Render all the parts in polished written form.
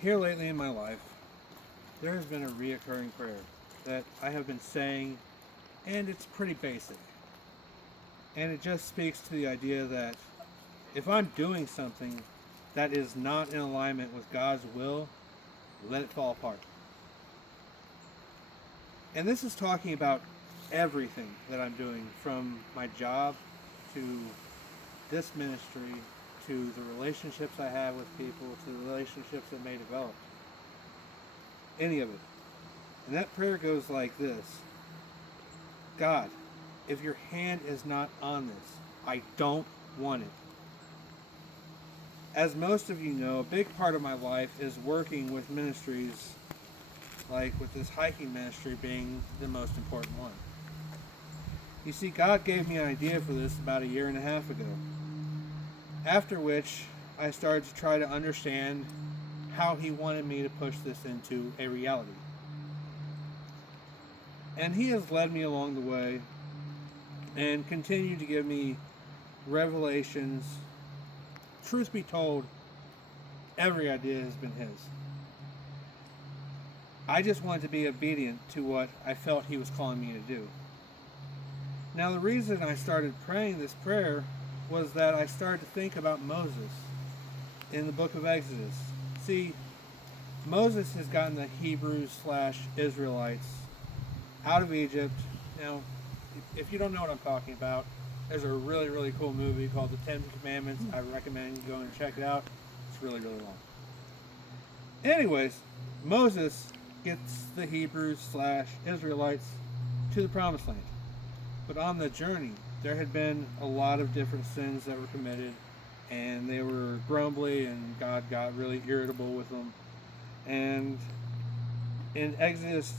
Here lately in my life, there has been a reoccurring prayer that I have been saying, and it's pretty basic. And it just speaks to the idea that if I'm doing something that is not in alignment with God's will, let it fall apart. And this is talking about everything that I'm doing, from my job to this ministry to the relationships I have with people to the relationships that may develop. Any of it. And that prayer goes like this: God, if your hand is not on this, I don't want it. As most of you know, a big part of my life is working with ministries, like with this hiking ministry being the most important one. You see, God gave me an idea for this about a year and a half ago. After which, I started to try to understand how He wanted me to push this into a reality. And He has led me along the way and continued to give me revelations. Truth be told, every idea has been His. I just wanted to be obedient to what I felt He was calling me to do. Now, the reason I started praying this prayer was that I started to think about Moses in the book of Exodus. See, Moses has gotten the Hebrews/Israelites out of Egypt. Now, if you don't know what I'm talking about, there's a really, really cool movie called The Ten Commandments. I recommend you go and check it out. It's really, really long. Anyways, Moses gets the Hebrews/Israelites to the Promised Land. But on the journey, there had been a lot of different sins that were committed, and they were grumbly, and God got really irritable with them. And in Exodus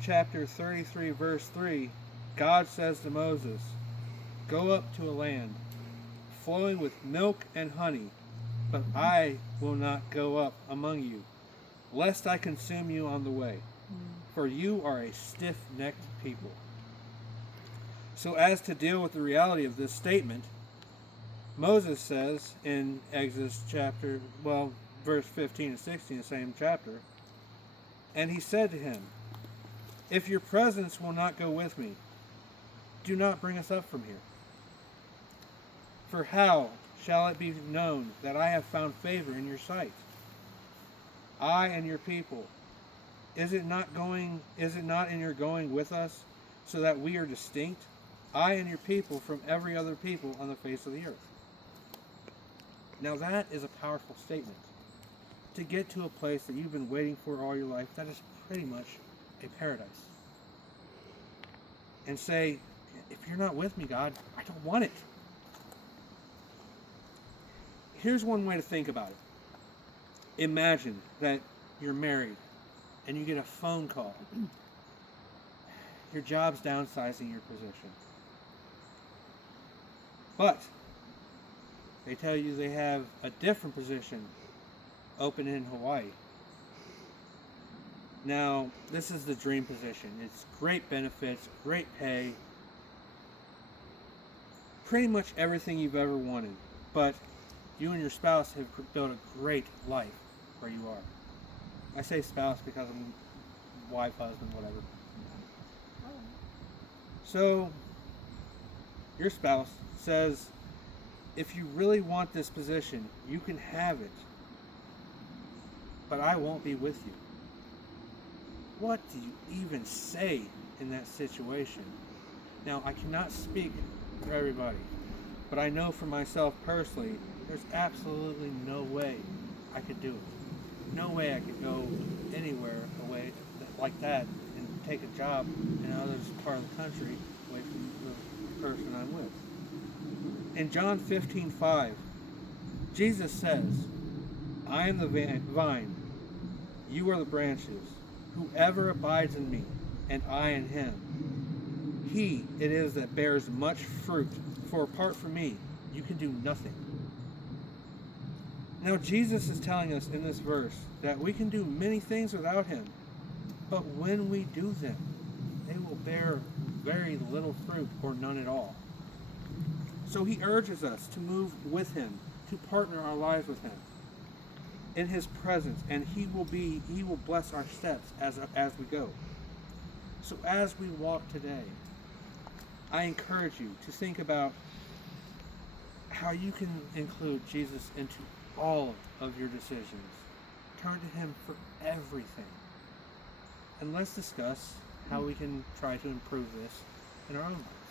chapter 33, verse 3, God says to Moses, "Go up to a land flowing with milk and honey, but I will not go up among you, lest I consume you on the way, for you are a stiff-necked people." So as to deal with the reality of this statement, Moses says in Exodus verse 15 and 16, the same chapter, "And he said to him, if your presence will not go with me, do not bring us up from here. For how shall it be known that I have found favor in your sight? I and your people, is it not in your going with us, so that we are distinct, I and your people, from every other people on the face of the earth?" Now that is a powerful statement. To get to a place that you've been waiting for all your life, that is pretty much a paradise. And say, if you're not with me, God, I don't want it. Here's one way to think about it. Imagine that you're married and you get a phone call. Your job's downsizing your position. But they tell you they have a different position open in Hawaii. Now, this is the dream position. It's great benefits, great pay, pretty much everything you've ever wanted. But you and your spouse have built a great life where you are. I say spouse because I'm wife, husband, whatever. So, your spouse says, if you really want this position, you can have it, but I won't be with you. What do you even say in that situation? Now, I cannot speak for everybody, but I know for myself personally, there's absolutely no way I could do it. No way I could go anywhere away like that and take a job in another part of the country away from the person I'm with. In John 15:5, Jesus says, I am the vine, you are the branches. Whoever abides in me, and I in him, he it is that bears much fruit, for apart from me, you can do nothing. Now Jesus is telling us in this verse that we can do many things without him, but when we do them, they will bear very little fruit or none at all. So he urges us to move with him, to partner our lives with him. in His presence, and He will bless our steps as we go. So as we walk today, I encourage you to think about how you can include Jesus into all of your decisions. Turn to Him for everything. And let's discuss how we can try to improve this in our own lives.